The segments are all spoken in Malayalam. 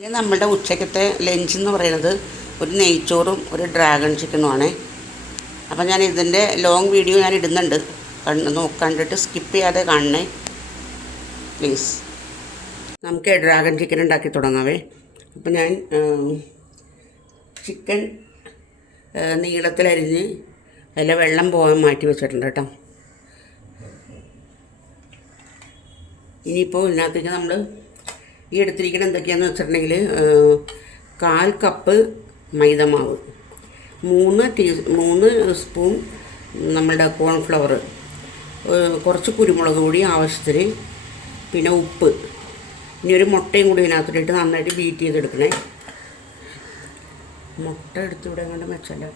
ഇത് നമ്മുടെ ഉച്ചക്കത്തെ ലഞ്ച് എന്ന് പറയുന്നത് ഒരു നെയ്ച്ചോറും ഒരു ഡ്രാഗൺ ചിക്കനുമാണ്. അപ്പോൾ ഞാൻ ഇതിൻ്റെ ലോങ് വീഡിയോ ഞാൻ ഇടുന്നുണ്ട്, കണ്ടിട്ട് സ്കിപ്പ് ചെയ്യാതെ കാണണേ പ്ലീസ്. നമുക്ക് ഡ്രാഗൺ ചിക്കൻ ഉണ്ടാക്കി തുടങ്ങാവേ. അപ്പോൾ ഞാൻ ചിക്കൻ നീളത്തിലരിഞ്ഞ് അതിലെ വെള്ളം പോകാൻ മാറ്റി വെച്ചിട്ടുണ്ട് കേട്ടോ. ഇനിയിപ്പോൾ ഇതിനകത്തേക്ക് നമ്മൾ ഈ എടുത്തിരിക്കുന്നത് എന്തൊക്കെയാണെന്ന് വെച്ചിട്ടുണ്ടെങ്കിൽ 1/4 കപ്പ് മൈദമാവ്, 3 സ്പൂൺ നമ്മളുടെ കോൺഫ്ലവർ, കുറച്ച് കുരുമുളക് പൊടി ആവശ്യത്തിന്, പിന്നെ ഉപ്പ്, ഇനി ഒരു മുട്ടയും കൂടി ഇതിനകത്തിട്ട് നന്നായിട്ട് ബീറ്റ് ചെയ്തെടുക്കണേ. മുട്ട എടുത്തിവിടെ കൊണ്ട് വെച്ചല്ലോ.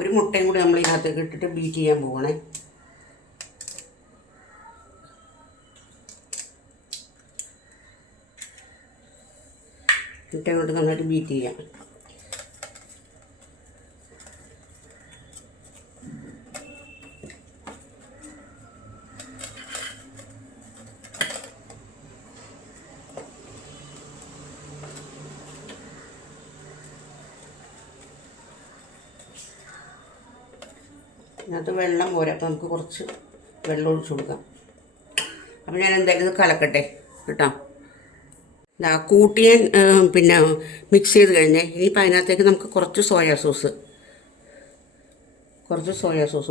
ഒരു മുട്ടയും കൂടി നമ്മൾ ഇതിനകത്തേക്ക് ഇട്ടിട്ട് ബീറ്റ് ചെയ്യാൻ പോകണേ. മുട്ടയും കൊണ്ട് നന്നായിട്ട് ബീറ്റ് ചെയ്യാം. ഇതിനകത്ത് വെള്ളം പോരാ, അപ്പോൾ നമുക്ക് കുറച്ച് വെള്ളം ഒഴിച്ചു കൊടുക്കാം. അപ്പോൾ ഞാൻ എന്തായാലും ഇത് കലക്കട്ടെ കേട്ടോ. കൂട്ടിയാൻ പിന്നെ മിക്സ് ചെയ്ത് കഴിഞ്ഞേ ഇനിയിപ്പോൾ അതിനകത്തേക്ക് നമുക്ക് കുറച്ച് സോയാ സോസ്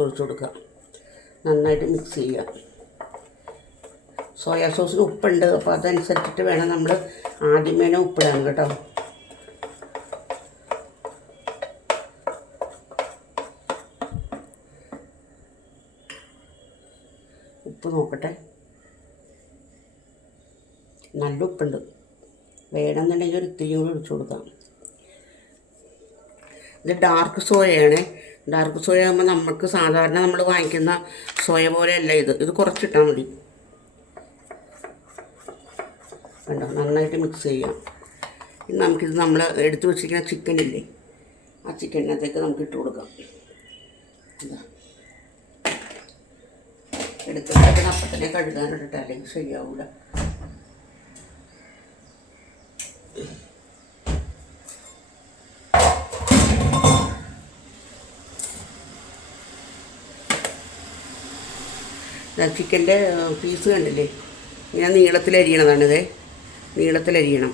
ഒഴിച്ചു കൊടുക്കുക. നന്നായിട്ട് മിക്സ് ചെയ്യുക. സോയാ സോസിന് ഉപ്പുണ്ട്, അപ്പോൾ അതനുസരിച്ചിട്ട് വേണം നമ്മൾ ആദ്യമേ ഉപ്പിടാൻ കേട്ടോ. ഉപ്പ് നോക്കട്ടെ, നല്ല ഉപ്പുണ്ട്. വേണമെന്നുണ്ടെങ്കിൽ ഒരു ഇത്തിരി കൂടി ഒഴിച്ചു കൊടുക്കാം. ഇത് ഡാർക്ക് സോയയാണ്. ഡാർക്ക് സോയ ആകുമ്പോൾ നമുക്ക് സാധാരണ നമ്മൾ വാങ്ങിക്കുന്ന സോയ പോലെയല്ല ഇത് കുറച്ചിട്ടാൽ മതി. കണ്ടോ, നന്നായിട്ട് മിക്സ് ചെയ്യാം. ഇനി നമുക്കിത് നമ്മൾ എടുത്തു വെച്ചിരിക്കുന്ന ചിക്കനില്ലേ, ആ ചിക്കനകത്തേക്ക് നമുക്ക് ഇട്ട് കൊടുക്കാം. എന്താ എടുത്തിട്ട് അപ്പം തന്നെ കഴുകാനിട്ടിട്ട് അല്ലെങ്കിൽ ശരിയാവില്ല. ചിക്കൻ്റെ പീസ് കണ്ടില്ലേ, ഞാൻ നീളത്തിലരിയണതാണിത്. നീളത്തിലരിയണം.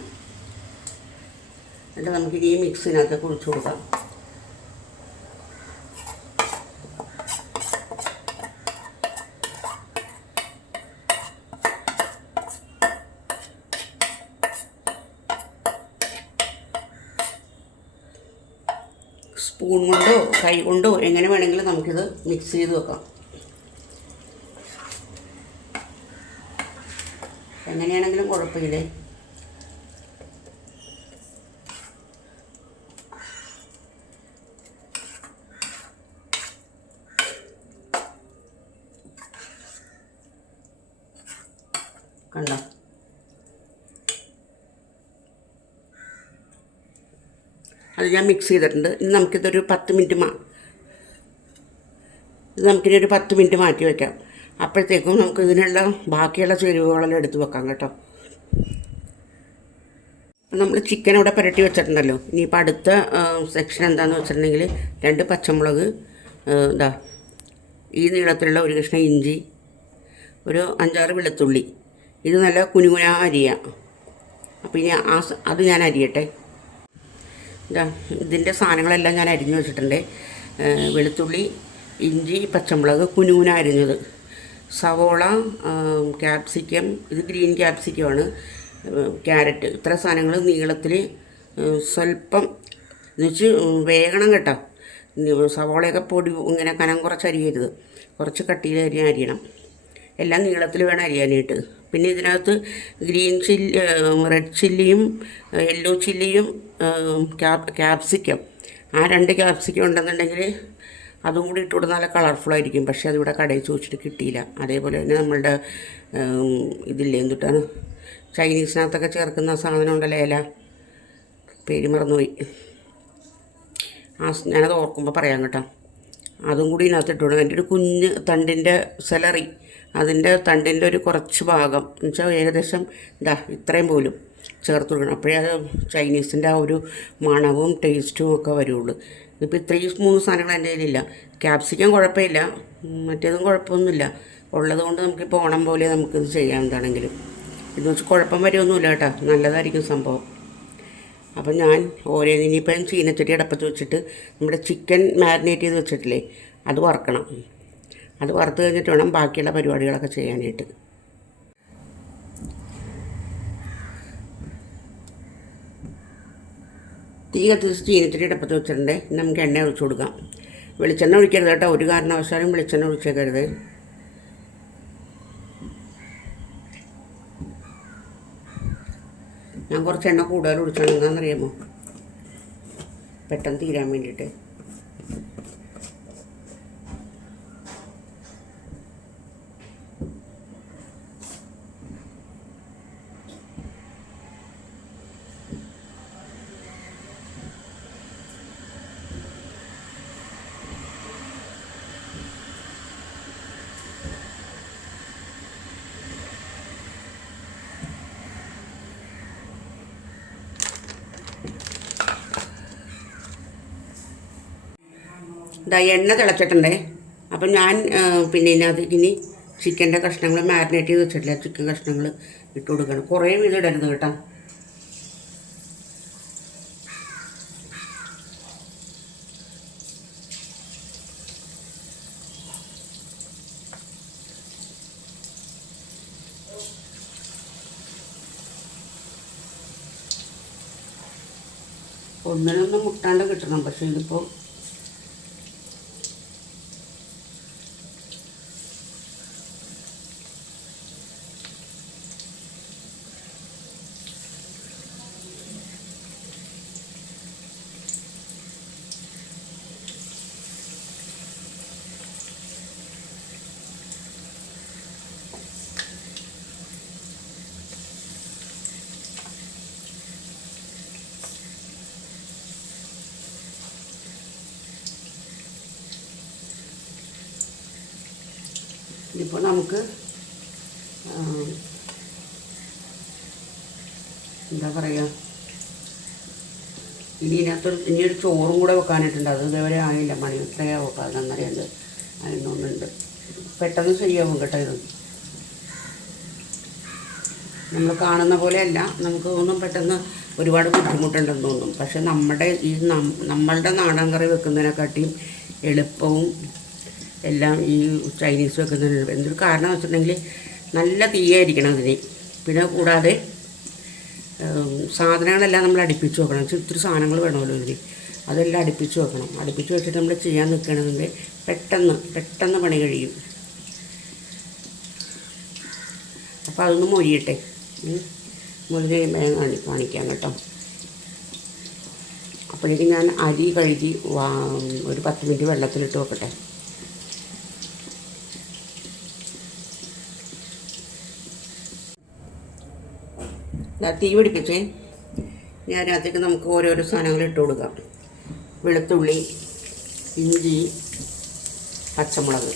എന്നിട്ട് നമുക്കിനി ഈ മിക്സിനകത്ത് ഒഴിച്ചു കൊടുക്കാം. സ്പൂൺ കൊണ്ടോ കൈ കൊണ്ടോ എങ്ങനെ വേണമെങ്കിലും നമുക്കിത് മിക്സ് ചെയ്ത് വെക്കാം. എങ്ങനെയാണെങ്കിലും കുഴപ്പമില്ലേ. കണ്ടോ, അത് ഞാൻ മിക്സ് ചെയ്തിട്ടുണ്ട്. ഇനി നമുക്കിതൊരു 10 മിനിറ്റ് ഒരു 10 മിനിറ്റ് മാറ്റി വയ്ക്കാം. അപ്പോഴത്തേക്കും നമുക്ക് ഇതിനുള്ള ബാക്കിയുള്ള ചേരുവകളെല്ലാം എടുത്ത് വെക്കാം കേട്ടോ. നമ്മൾ ചിക്കൻ ഇവിടെ പുരട്ടി വെച്ചിട്ടുണ്ടല്ലോ. ഇനിയിപ്പോൾ അടുത്ത സെക്ഷൻ എന്താണെന്ന് വെച്ചിട്ടുണ്ടെങ്കിൽ 2 പച്ചമുളക്, ഈ നീളത്തിലുള്ള ഒരു കഷ്ണം ഇഞ്ചി, ഒരു 5-6 വെളുത്തുള്ളി. ഇത് നല്ല കുനുകുന അരിയാം. അപ്പോൾ ഇനി അത് ഞാൻ അരിയട്ടെ. ഇതിൻ്റെ സാധനങ്ങളെല്ലാം ഞാൻ അരിഞ്ഞു വെച്ചിട്ടുണ്ട്. വെളുത്തുള്ളി, ഇഞ്ചി, പച്ചമുളക് കുനുകുന അരിഞ്ഞത്, സവോള, ക്യാപ്സിക്കം, ഇത് ഗ്രീൻ ക്യാപ്സിക്കമാണ്, ക്യാരറ്റ്. ഇത്ര സാധനങ്ങൾ നീളത്തിൽ സ്വല്പം എന്ന് വെച്ച് വേഗണം കേട്ടോ. സവോളയൊക്കെ പൊടി ഇങ്ങനെ കനം കുറച്ച് അരിയരുത്, കുറച്ച് കട്ടിയിൽ അരിയണം. എല്ലാം നീളത്തിൽ വേണം അരിയാനായിട്ട്. പിന്നെ ഇതിനകത്ത് ഗ്രീൻ ചില്ലി, റെഡ് ചില്ലിയും യെല്ലോ ചില്ലിയും ക്യാപ്സിക്കം, ആ 2 ക്യാപ്സിക്കം ഉണ്ടെന്നുണ്ടെങ്കിൽ അതും കൂടി ഇട്ട് കൊടുത്താൽ നല്ല കളർഫുള്ളായിരിക്കും. പക്ഷേ അതിവിടെ കടയിൽ ചോദിച്ചിട്ട് കിട്ടിയില്ല. അതേപോലെ തന്നെ നമ്മളുടെ ഇതില്ലേ, എന്തുട്ടാണ് ചൈനീസിനകത്തൊക്കെ ചേർക്കുന്ന സാധനം ഉണ്ടല്ലോ, ഇല, പേര് മറന്നുപോയി. ഞാനത് ഓർക്കുമ്പോൾ പറയാം കേട്ടോ. അതും കൂടി ഇതിനകത്ത് ഇട്ട് കൊടുക്കണം. എൻ്റെ ഒരു കുഞ്ഞ് തണ്ടിൻ്റെ സെലറി, അതിൻ്റെ തണ്ടിൻ്റെ ഒരു കുറച്ച് ഭാഗം എന്ന് വെച്ചാൽ ഏകദേശം ഇത്രയും പോലും ചേർത്ത് കൊടുക്കണം. അപ്പോഴേ അത് ചൈനീസിൻ്റെ ആ ഒരു മണവും ടേസ്റ്റും ഒക്കെ വരുള്ളൂ. ഇപ്പോൾ ഇത്രയും 3 സാധനങ്ങൾ എൻ്റെ കയ്യിലില്ല. ക്യാപ്സിക്കം കുഴപ്പമില്ല, മറ്റേതും കുഴപ്പമൊന്നുമില്ല. ഉള്ളത് കൊണ്ട് നമുക്കിപ്പോൾ ഓണം പോലെ നമുക്കിത് ചെയ്യാം. എന്താണെങ്കിലും ഇത് വെച്ച് കുഴപ്പം വരുമൊന്നുമില്ല കേട്ടോ, നല്ലതായിരിക്കും സംഭവം. അപ്പം ഞാൻ ഇനിയിപ്പം ചീനച്ചട്ടി അടപ്പത്ത് വെച്ചിട്ട് നമ്മുടെ ചിക്കൻ മാരിനേറ്റ് ചെയ്ത് വെച്ചിട്ടില്ലേ, അത് വറുക്കണം. അത് വറുത്ത് കഴിഞ്ഞിട്ട് വേണം ബാക്കിയുള്ള പരിപാടികളൊക്കെ ചെയ്യാനായിട്ട്. തീ കത്തിച്ച് ചീനച്ചട്ടി അടപ്പത്ത് വെച്ചിട്ടുണ്ട്. നമുക്ക് എണ്ണ ഒഴിച്ച് കൊടുക്കാം. വെളിച്ചെണ്ണ ഒഴിക്കരുത് കേട്ടോ, ഒരു കാരണവശാലും വെളിച്ചെണ്ണ ഒഴിച്ചേക്കരുത്. ഞാൻ കുറച്ച് എണ്ണ കൂടുതൽ ഒഴിച്ചാണ്. എന്താണെന്നറിയാമോ? പെട്ടെന്ന് തീരാൻ വേണ്ടിയിട്ട്. എണ്ണ തിളച്ചിട്ടുണ്ടേ. അപ്പം ഞാൻ പിന്നെ ഇതിനകത്ത് ഇനി ചിക്കൻ്റെ കഷ്ണങ്ങൾ മാരിനേറ്റ് ചെയ്ത് വെച്ചിട്ടില്ല, ചിക്കൻ കഷ്ണങ്ങൾ ഇട്ട് കൊടുക്കണം. കുറേ ഇതിടരുത് കേട്ടോ. ഒന്നിനൊന്നും മുട്ടാണ്ട് കിട്ടണം. പക്ഷേ ഇതിപ്പോൾ ഇതിപ്പോൾ നമുക്ക് എന്താ പറയുക, ഇനിയൊരു ചോറും കൂടെ വെക്കാനായിട്ടുണ്ട്. അത് ഇതേവരെ ആയില്ല. മണി ഇത്രയാവും. അപ്പോൾ അതെന്നറിയാണ്ട് അതിനൊന്നുണ്ട്. പെട്ടെന്ന് ശരിയാവും കേട്ടോ. ഇത് നമ്മൾ കാണുന്ന പോലെയല്ല. നമുക്ക് ഒന്നും പെട്ടെന്ന് ഒരുപാട് ബുദ്ധിമുട്ടുണ്ടെന്ന് തോന്നും. പക്ഷെ നമ്മളുടെ നാടൻ കറി വെക്കുന്നതിനെക്കാട്ടിയും എളുപ്പവും എല്ലാം ഈ ചൈനീസ് വെക്കുന്നതിന്. എന്തൊരു കാരണം എന്ന് വെച്ചിട്ടുണ്ടെങ്കിൽ നല്ല തീയായിരിക്കണം അതിന്. പിന്നെ കൂടാതെ സാധനങ്ങളെല്ലാം നമ്മൾ അടുപ്പിച്ച് വെക്കണം. ഇത്തിരി സാധനങ്ങൾ വേണമല്ലോ ഇതിന്. അതെല്ലാം അടുപ്പിച്ച് വെക്കണം. അടുപ്പിച്ച് വെച്ചിട്ട് നമ്മൾ ചെയ്യാൻ നിൽക്കണമെങ്കിൽ പെട്ടെന്ന് പണി കഴിയും. അപ്പോൾ അതൊന്ന് മൊരിയട്ടെ. മുരിഞ്ഞ് കഴിയുമ്പോൾ കാണിക്കാം കേട്ടോ. അപ്പോഴേക്കും ഞാൻ അരി കഴുകി ഒരു 10 മിനിറ്റ് വെള്ളത്തിലിട്ട് വെക്കട്ടെ. തീ പിടിപ്പിച്ച് അതിനകത്തേക്ക് നമുക്ക് ഓരോരോ സാധനങ്ങൾ ഇട്ട് കൊടുക്കാം. വെളുത്തുള്ളി, ഇഞ്ചി, പച്ചമുളക്,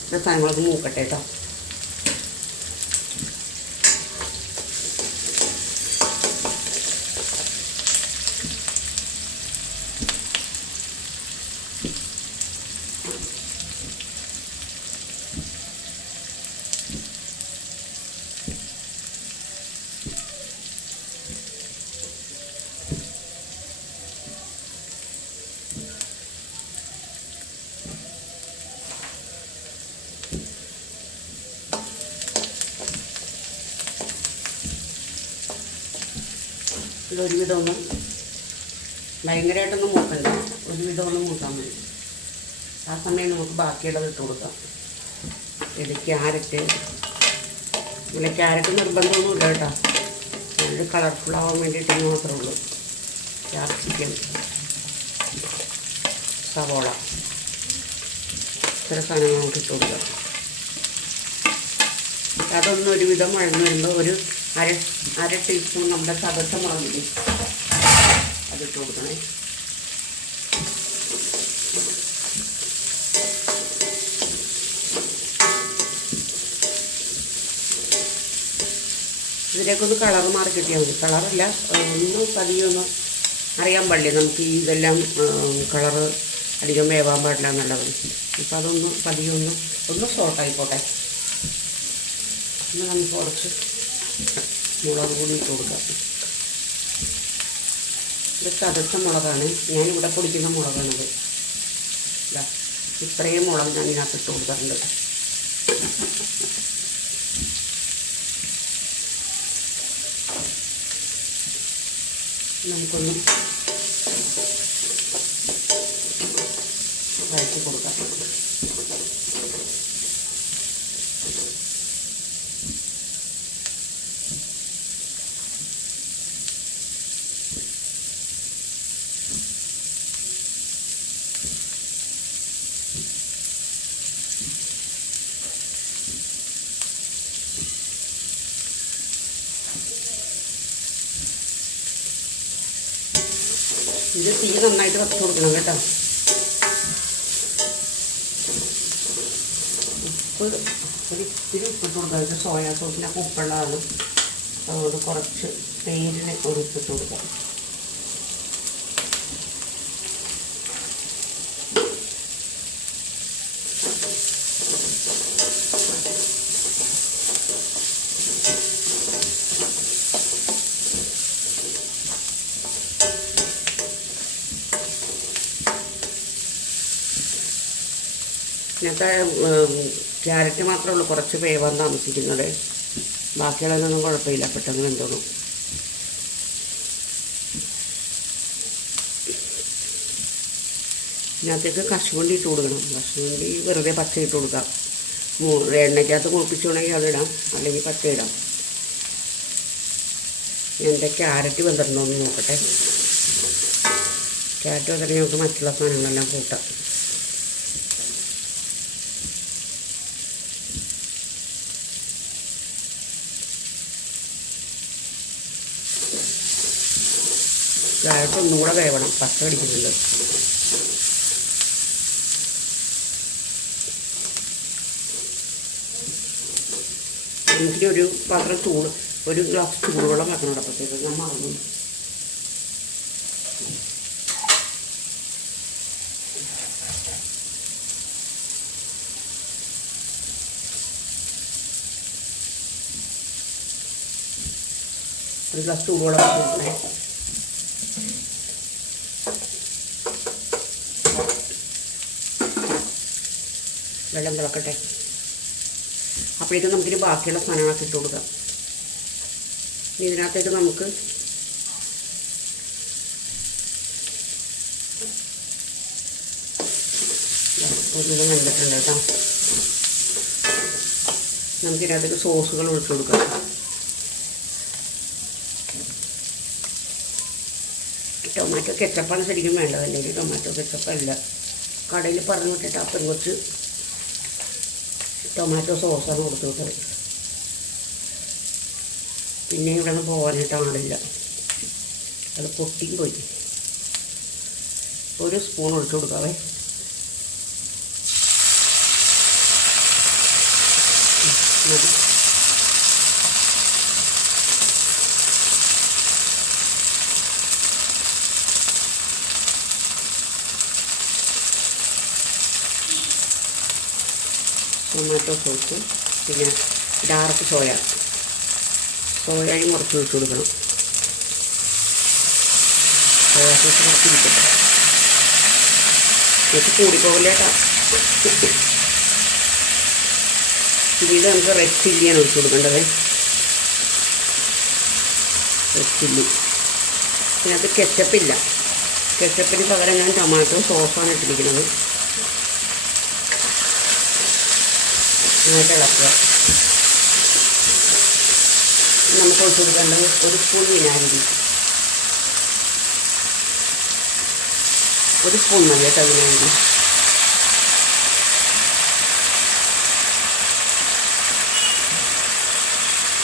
ഇത്ര സാധനങ്ങളൊക്കെ മൂക്കട്ടെ കേട്ടോ. ഇതൊരുവിധമൊന്നും ഭയങ്കരമായിട്ടൊന്നും മൂക്കണ്ട. ഒരുവിധമൊന്നും മൂക്കാൻ മതി. ആ സമയം നമുക്ക് ബാക്കിയുള്ളത് ഇട്ട് കൊടുക്കാം. ഇത് ക്യാരറ്റ്. ഇവിടെ ക്യാരറ്റ് നിർബന്ധമൊന്നുമില്ല കേട്ടോ. നല്ല കളർഫുള്ളാവാൻ വേണ്ടിയിട്ട് മാത്രമേ ഉള്ളൂ. ക്യാപ്സിക്കം, സവോള, ഇത്ര സാധനങ്ങൾ നമുക്ക് ഇട്ട് കൊടുക്കാം. അതൊന്നും ഒരുവിധം വഴന്ന് വരുമ്പോൾ ഒരു അര ടീസ്പൂൺ നമ്മുടെ ചതച്ച മുളകില്ലേ അതിട്ട് കൊടുക്കണേ. ഇതിലേക്കൊന്ന് കളർ മാറി കിട്ടിയാൽ മതി. കളറല്ല, ഒന്ന് പതിയൊന്ന് അറിയാൻ പാടില്ലേ നമുക്ക് ഇതെല്ലാം കളറ് അധികം വേവാൻ പാടില്ല എന്നുള്ളത്. അപ്പോൾ അതൊന്ന് പതിയൊന്ന് സോട്ടായിക്കോട്ടെ. പിന്നെ നമുക്ക് കുറച്ച് മുളക് പൊടി ഇട്ട് കൊടുക്കാം. ഇത് ചതച്ച മുളകാണ്, ഞാനിവിടെ പൊടിക്കുന്ന മുളകാണത്. ഇത്രയും മുളക് ഞാൻ ഇതിനകത്ത് ഇട്ട് കൊടുത്തിട്ടുണ്ട്. നമുക്കൊന്ന് വഴറ്റി കൊടുക്കാം. ഇത് തീ നന്നായിട്ട് വെച്ച് കൊടുക്കണം കേട്ടോ. ഉപ്പ് ഇത്തിരി ഉപ്പിട്ട് കൊടുക്കാം. ഇത് സോയാ സോസിനൊക്കെ ഉപ്പുള്ളതാണ്, അതുകൊണ്ട് കുറച്ച് പേരിന് ഒരു ഉപ്പിട്ട് കൊടുക്കാം. ഇതിനകത്ത് ക്യാരറ്റ് മാത്രമേ ഉള്ളൂ കുറച്ച് വേവാൻ താമസിക്കുന്നത്. ബാക്കിയുള്ളതൊന്നും കുഴപ്പമില്ല, പെട്ടെന്ന് വെന്തോളൂ. ഇതിനകത്തേക്ക് കശുവണ്ടി ഇട്ട് കൊടുക്കണം. കശുവണ്ടി വെറുതെ പച്ച ഇട്ട് കൊടുക്കാം. എണ്ണയ്ക്കകത്ത് മുറിപ്പിച്ചുകൊണ്ടെങ്കിൽ അതിടാം, അല്ലെങ്കിൽ പച്ച ഇടാം. എൻ്റെ ക്യാരറ്റ് വെന്തിട്ടുണ്ടോ എന്ന് നോക്കട്ടെ. ക്യാരറ്റ് വെന്തിട്ട് നമുക്ക് മറ്റുള്ള സാധനങ്ങളെല്ലാം കൂട്ടാം. ക്യാരറ്റ് ഒന്നുകൂടെ വേവണം, പച്ച കടിക്കുന്നുണ്ട്. എനിക്കിനി ഒരു പാത്രം ഒരു ഗ്ലാസ് ചൂടുവെള്ളം വെക്കണം. അപ്പോഴത്തേക്ക് ഞാൻ മറന്നു. ഒരു ഗ്ലാസ് ചൂടുവെള്ളം വെക്കണേ. വെള്ളം തിളക്കട്ടെ. അപ്പോഴേക്കും നമുക്കിനി ബാക്കിയുള്ള സാധനങ്ങളൊക്കെ ഇട്ട് കൊടുക്കാം. ഇതിനകത്തേക്ക് നമുക്ക് ഒരു വെന്തിട്ടുണ്ട് കേട്ടോ. നമുക്കിതിനകത്തേക്ക് സോസുകൾ ഒഴിച്ചു കൊടുക്കാം. ടൊമാറ്റോ കെച്ചപ്പാണ് ശരിക്കും വേണ്ടത്, അല്ലെങ്കിൽ ടൊമാറ്റോ കെച്ചപ്പല്ല. കടയിൽ പറഞ്ഞു വിട്ടിട്ട് അപ്പം കുറച്ച് ടൊമാറ്റോ സോസാണ് കൊടുത്തു വിട്ടത്. പിന്നെ ഇവിടെ നിന്ന് പോകാനായിട്ട് ആളില്ല, അത് പൊട്ടിയും പോയി. ഒരു സ്പൂൺ ഒഴിച്ചു കൊടുക്കാവേ. മതി. ടൊമാറ്റോ സോസ്, പിന്നെ ഡാർക്ക് സോയയും കുറച്ച് ഒഴിച്ച് കൊടുക്കണം. സോയാ സോസ് കുറച്ചിരിക്കട്ടെ, എനിക്ക് കൂടിപ്പോകില്ലേട്ടാ. പിന്നീട് നമുക്ക് റെഡ് ചില്ലിയാണ് ഒഴിച്ച് കൊടുക്കേണ്ടത്. Red chilli. ഇതിനകത്ത് കെച്ചപ്പില്ല, കെച്ചപ്പിന് പകരം ഞാൻ ടൊമാറ്റോ സോസാണ് ഇട്ടിരിക്കുന്നത്. നന്നായിട്ട് ഇളക്കുക. നമുക്ക് ഒഴിച്ച് കൊടുക്കേണ്ടത് ഒരു സ്പൂൺ വിനാഗിരി, ഒരു സ്പൂൺ മതി കേട്ടോ വിനാഗിരി.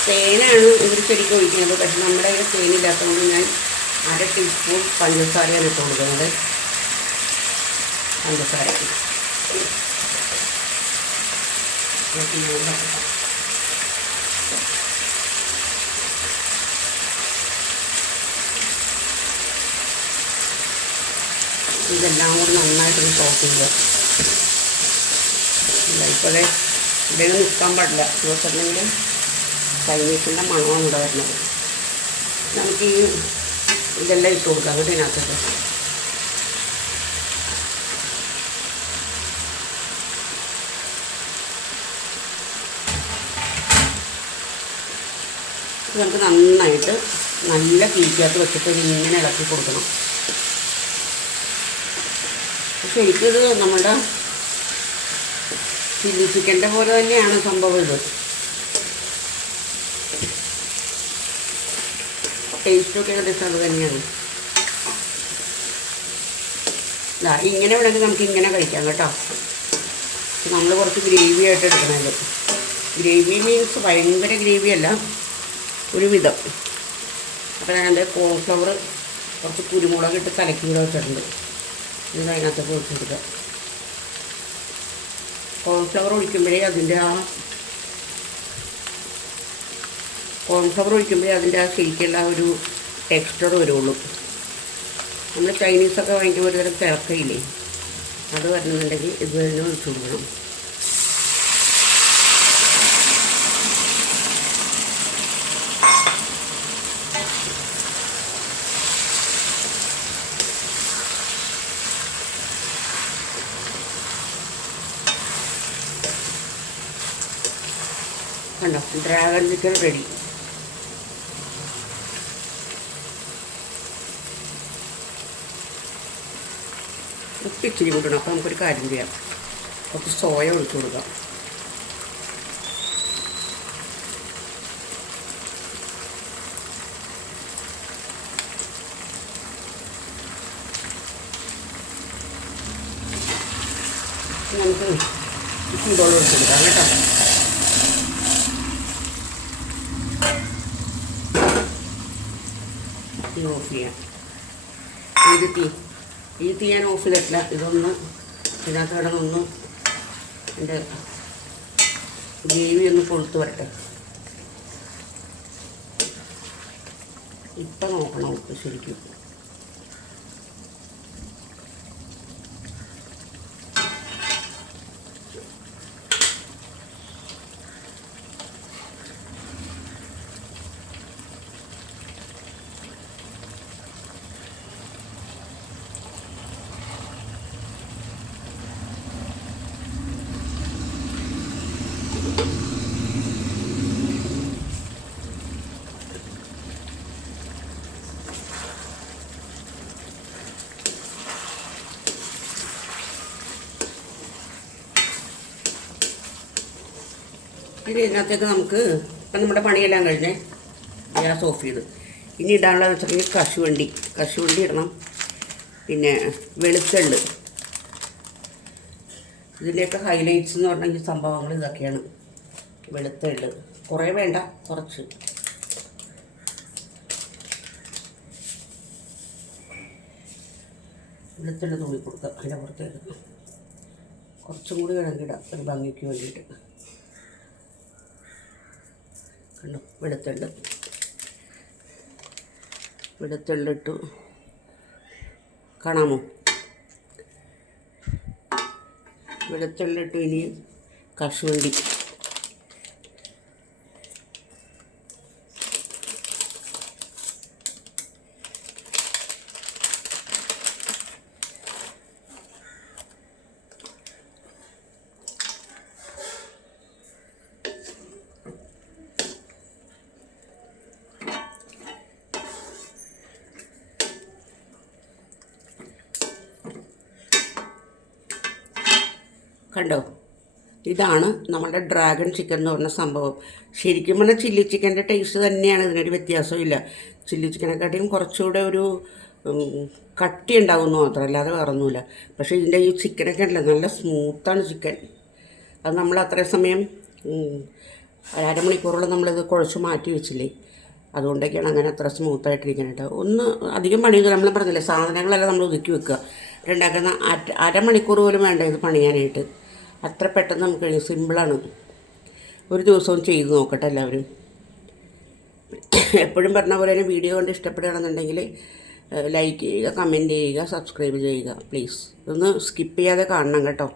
തേനാണ് ഇവർ ശരിക്കും ഒഴിക്കുന്നത്, പക്ഷെ നമ്മുടെ കയ്യിൽ തേനില്ലാത്തതുകൊണ്ട് ഞാൻ 1/2 ടീസ്പൂൺ പഞ്ചസാരയാണ് ഇട്ട് കൊടുക്കുന്നത്. പഞ്ചസാരയ്ക്ക് ഇതെല്ലാം കൂടി നന്നായിട്ടൊന്ന് സോക്ക് ചെയ്യുക. ഇപ്പോഴേ ഇവിടെ നിൽക്കാൻ പാടില്ല, നോക്കിട്ടുണ്ടെങ്കിൽ ചൈനീസിൻ്റെ മണമാണ് ഇവിടെ വരുന്നത്. നമുക്ക് ഈ ഇതെല്ലാം ഇട്ട് കൊടുക്കാം കേട്ടോ ഇതിനകത്തൊക്കെ. നമുക്ക് നന്നായിട്ട് നല്ല തീക്കകത്ത് വെച്ചിട്ട് ഇങ്ങനെ ഇളക്കി കൊടുക്കണം. ശരിക്കും നമ്മുടെ ചില്ലി ചിക്കൻ്റെ പോലെ തന്നെയാണ് സംഭവം. ഇത് ടേസ്റ്റൊക്കെ ഏകദേശം അത് തന്നെയാണ്. ഇങ്ങനെ വേണമെങ്കിൽ നമുക്ക് ഇങ്ങനെ കഴിക്കാം കേട്ടോ. നമ്മൾ കുറച്ച് ഗ്രേവി ആയിട്ട് എടുക്കണത്. ഗ്രേവി മീൻസ് ഭയങ്കര ഗ്രേവി അല്ല, ഒരു വിധം. അപ്പോൾ ഞാൻ എൻ്റെ കോൺഫ്ലവർ കുറച്ച് കുരുമുളക് ഇട്ട് കലക്കി കൂടെ വെച്ചിട്ടുണ്ട്. ഇത് അതിനകത്തൊക്കെ ഒഴിച്ച് കൊടുക്കുക. കോൺഫ്ലവർ ഒഴിക്കുമ്പോഴേ അതിൻ്റെ ശരിക്കുള്ള ഒരു ടെക്സ്ചർ വരുള്ളൂ. നമ്മൾ ചൈനീസൊക്കെ വാങ്ങിക്കുമ്പോൾ ഒരു തരം തിളക്കയില്ലേ, അത് വരണമെന്നുണ്ടെങ്കിൽ ഇത് തന്നെ ഒഴിച്ച് കൊടുക്കണം. കണ്ടോ, ഡ്രാഗൺ ചിക്കൻ റെഡി. ഇച്ചിരി കൂട്ടണം. അപ്പോൾ നമുക്കൊരു കാര്യം ചെയ്യാം, കുറച്ച് സോയ ഒഴിച്ചു കൊടുക്കാം. നമുക്ക് ചൂടോളം ഒഴിച്ചു കൊടുക്കാം കേട്ടോ. ഓഫ് ചെയ്യാം. ഈ തീ ഞാൻ ഓഫ് ചെയ്തിട്ടില്ല. ഇതൊന്ന് ഇതിനകത്ത് കിടന്നൊന്ന് എൻ്റെ ഗ്രേവി ഒന്ന് കൊളുത്ത് വരട്ടെ. ഇപ്പം നോക്കണം ഉപ്പ് ശരിക്കും. ഇനി ഇതിനകത്തേക്ക് നമുക്ക് ഇപ്പം നമ്മുടെ പണിയെല്ലാം കഴിഞ്ഞ് ഗ്യാസ് ഓഫ് ചെയ്ത് ഇനി ഇടാനുള്ളത് വെച്ചിട്ടുണ്ടെങ്കിൽ കശുവണ്ടി ഇടണം. പിന്നെ വെളുത്തുള്ളി, ഇതിൻ്റെയൊക്കെ ഹൈലൈറ്റ്സ് എന്ന് പറഞ്ഞാൽ സംഭവങ്ങൾ ഇതൊക്കെയാണ്. വെളുത്തുള്ളി കുറേ വേണ്ട, കുറച്ച്. വെളുത്തുള്ളി തൂങ്ങി കൊടുക്കുക. അതിൻ്റെ പുറത്തേക്ക് കുറച്ചും കൂടി വേണമെങ്കിൽ ഇടാം, ഒരു ഭംഗിക്ക് വേണ്ടിയിട്ട്. കണ്ടോ, വെളുത്തുള്ളിട്ടു കാണാമോ? വെളുത്തുള്ളിട്ടു. ഇനി കശുവണ്ടി, കണ്ടോ, ഇതാണ് നമ്മുടെ ഡ്രാഗൺ ചിക്കൻ എന്ന് പറഞ്ഞ സംഭവം. ശരിക്കും പറഞ്ഞാൽ ചില്ലി ചിക്കൻ്റെ ടേസ്റ്റ് തന്നെയാണ്, ഇതിനൊരു വ്യത്യാസമില്ല. ചില്ലി ചിക്കനെക്കാട്ടിയും കുറച്ചുകൂടെ ഒരു കട്ടി ഉണ്ടാകുമെന്ന് മാത്രം, അല്ലാതെ വേറൊന്നുമില്ല. പക്ഷേ ഇതിൻ്റെ ഈ ചിക്കനൊക്കെ ഉണ്ടല്ലോ, നല്ല സ്മൂത്താണ് ചിക്കൻ. അത് നമ്മൾ അത്രയും സമയം അരമണിക്കൂറോളം നമ്മളിത് കുഴച്ച് മാറ്റി വെച്ചില്ലേ, അതുകൊണ്ടൊക്കെയാണ് അങ്ങനെ അത്ര സ്മൂത്തായിട്ടിരിക്കാനായിട്ട്. ഒന്ന് അധികം പണിയൊന്നും നമ്മൾ പറഞ്ഞില്ലേ, സാധനങ്ങളെല്ലാം നമ്മൾ ഒതുക്കി വെക്കുക. ഉണ്ടാക്കുന്ന അരമണിക്കൂർ പോലും വേണ്ട ഇത് പണിയാനായിട്ട്. അത്ര പെട്ടെന്ന് നമുക്ക് കഴിയും, സിമ്പിളാണ്. ഒരു ദിവസവും ചെയ്ത് നോക്കട്ടെ എല്ലാവരും. എപ്പോഴും പറഞ്ഞ പോലെ തന്നെ വീഡിയോ കൊണ്ട് ഇഷ്ടപ്പെടുകയാണെന്നുണ്ടെങ്കിൽ ലൈക്ക് ചെയ്യുക, കമൻറ്റ് ചെയ്യുക, സബ്സ്ക്രൈബ് ചെയ്യുക പ്ലീസ്. ഇതൊന്ന് സ്കിപ്പ് ചെയ്യാതെ കാണണം കേട്ടോ.